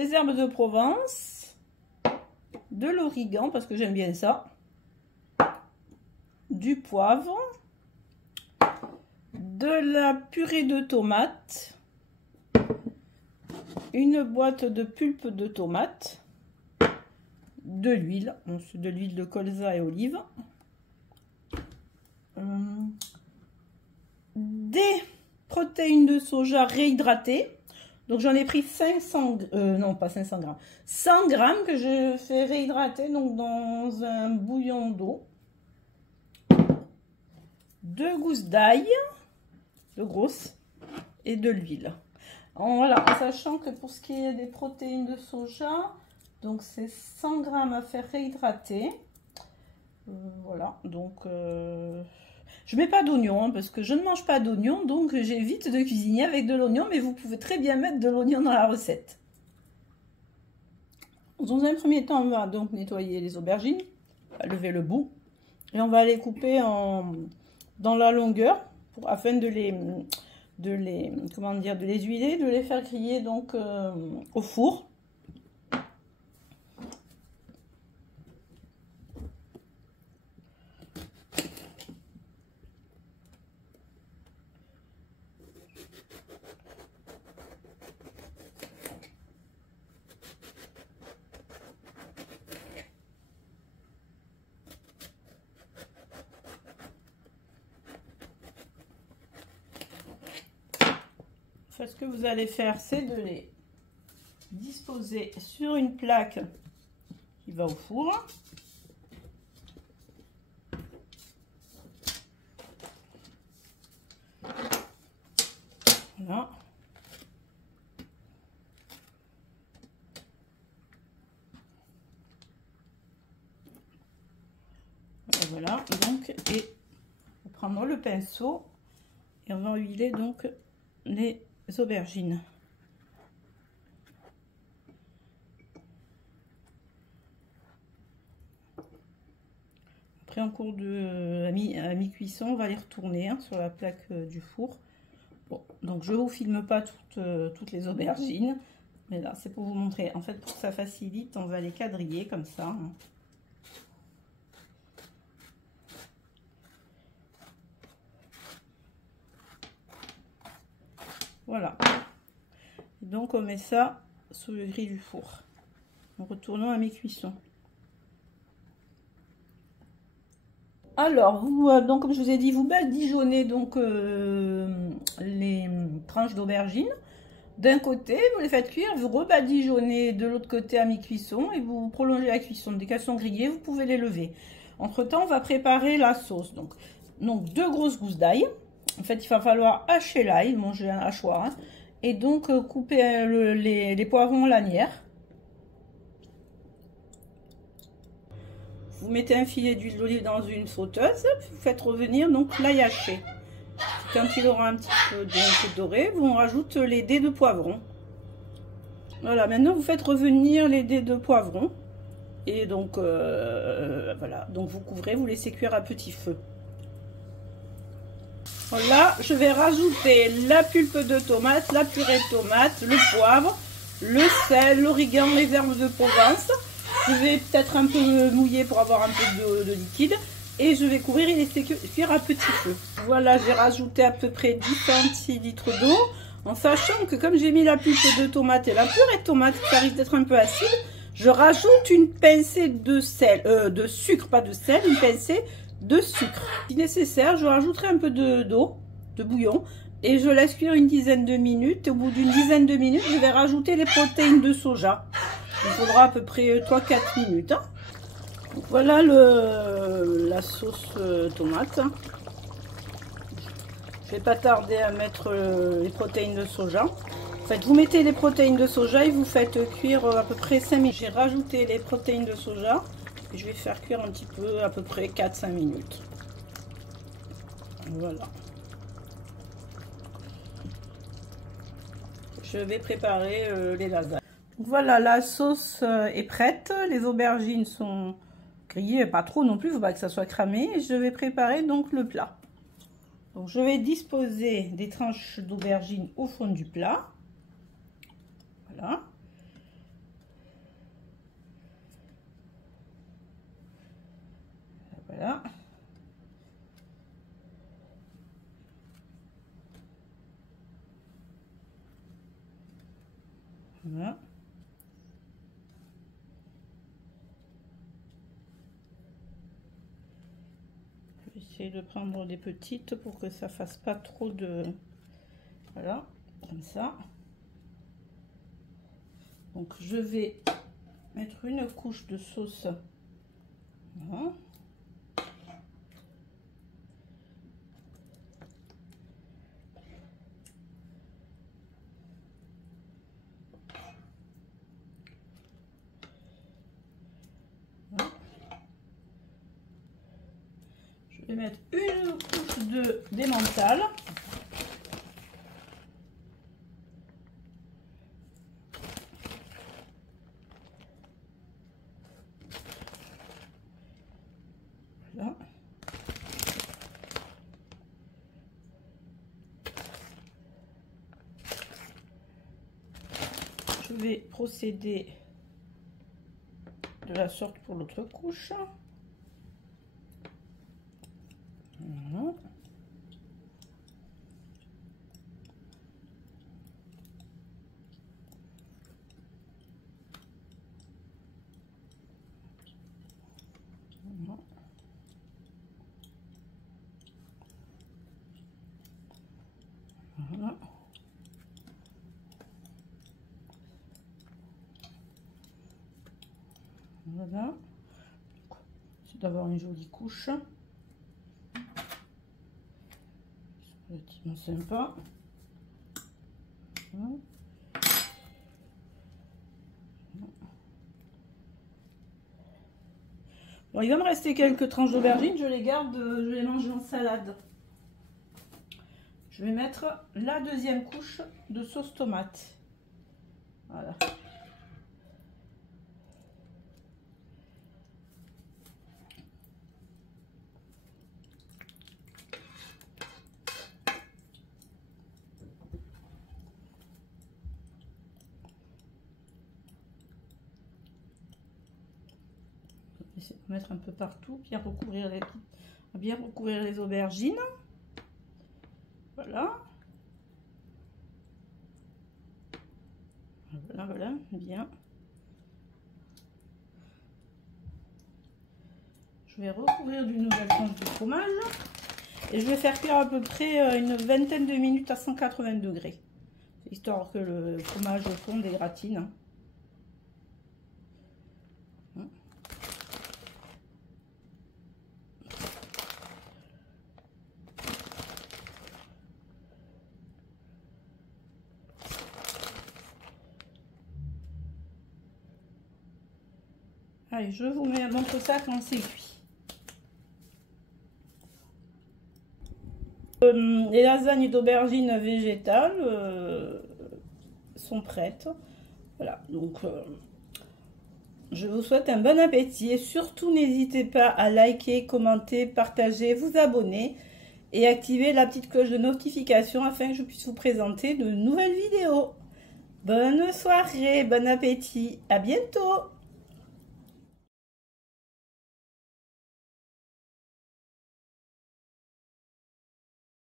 des herbes de Provence, de l'origan parce que j'aime bien ça, du poivre, de la purée de tomates, une boîte de pulpe de tomates, de l'huile, de l'huile de colza et olive, des protéines de soja réhydratées. Donc j'en ai pris 500, non pas 500 grammes, 100 grammes que je fais réhydrater donc dans un bouillon d'eau. 2 gousses d'ail, de grosses, et de l'huile. Voilà, en sachant que pour ce qui est des protéines de soja, donc c'est 100 grammes à faire réhydrater. Voilà, donc je mets pas d'oignon hein, parce que je ne mange pas d'oignon, donc j'évite de cuisiner avec de l'oignon, mais vous pouvez très bien mettre de l'oignon dans la recette. Dans un premier temps, on va donc nettoyer les aubergines, on va lever le bout, et on va les couper dans la longueur afin de les huiler, de les faire griller donc au four. Ce que vous allez faire, c'est de les disposer sur une plaque qui va au four. Voilà. Et voilà, donc, et on va prendre le pinceau et on va huiler donc les aubergines. Après, en cours de à mi-cuisson, on va les retourner hein, sur la plaque du four. Bon, donc je vous filme pas toutes les aubergines, mais là c'est pour vous montrer. En fait, pour que ça facilite, on va les quadriller comme ça. Hein. Voilà. Et donc on met ça sous le gris du four en retournant à mi-cuisson. Alors vous donc comme je vous ai dit, vous badigeonnez donc les tranches d'aubergine d'un côté, vous les faites cuire, vous rebadigeonnez de l'autre côté à mi-cuisson et vous prolongez la cuisson. Dès qu'elles sont grillées, vous pouvez les lever. Entre temps, on va préparer la sauce. Donc 2 grosses gousses d'ail. En fait, il va falloir hacher l'ail, manger un hachoir, hein, et donc couper les poivrons en lanières. Vous mettez un filet d'huile d'olive dans une sauteuse, vous faites revenir donc l'ail haché. Quand il aura un petit peu doré, vous rajoutez les dés de poivron. Voilà, maintenant vous faites revenir les dés de poivron. Et donc, voilà, donc vous couvrez, vous laissez cuire à petit feu. Là, je vais rajouter la pulpe de tomate, la purée de tomate, le poivre, le sel, l'origan, les herbes de Provence. Je vais peut-être un peu mouiller pour avoir un peu de liquide. Et je vais couvrir et laisser cuire à petit feu. Voilà, j'ai rajouté à peu près 10 centilitres d'eau. En sachant que comme j'ai mis la pulpe de tomate et la purée de tomate, ça risque d'être un peu acide, je rajoute une pincée de sel, de sucre, pas de sel, une pincée de sucre. Si nécessaire, je rajouterai un peu d'eau, de bouillon, et je laisse cuire une dizaine de minutes. Et au bout d'une dizaine de minutes, je vais rajouter les protéines de soja. Il faudra à peu près 3-4 minutes. Hein. Donc voilà la sauce tomate. Je vais pas tarder à mettre les protéines de soja. En fait, vous mettez les protéines de soja et vous faites cuire à peu près 5 minutes. J'ai rajouté les protéines de soja et je vais faire cuire un petit peu, à peu près 4-5 minutes. Voilà. Je vais préparer les lasagnes. Voilà, la sauce est prête. Les aubergines sont grillées, pas trop non plus, il ne faut pas que ça soit cramé. Je vais préparer donc le plat. Donc je vais disposer des tranches d'aubergines au fond du plat. Voilà. Voilà. Je vais essayer de prendre des petites pour que ça fasse pas trop de... Voilà, comme ça. Donc je vais mettre une couche de sauce. Voilà. Je vais mettre une couche d'emmental. Voilà. Je vais procéder de la sorte pour l'autre couche. Voilà. Voilà. Voilà. C'est d'avoir une jolie couche. Relativement sympa. Voilà. Bon, il va me rester quelques tranches d'aubergine, je les garde, je les mange en salade. Je vais mettre la deuxième couche de sauce tomate. Voilà. Essayer de mettre un peu partout, bien recouvrir les aubergines. Voilà. Voilà, voilà, bien. Je vais recouvrir d'une nouvelle tranche de fromage. Et je vais faire cuire à peu près une vingtaine de minutes à 180 degrés. Histoire que le fromage fonde et gratine. Allez, je vous montre ça quand c'est cuit. Les lasagnes d'aubergines végétales sont prêtes. Voilà, donc je vous souhaite un bon appétit. Et surtout, n'hésitez pas à liker, commenter, partager, vous abonner et activer la petite cloche de notification afin que je puisse vous présenter de nouvelles vidéos. Bonne soirée, bon appétit, à bientôt!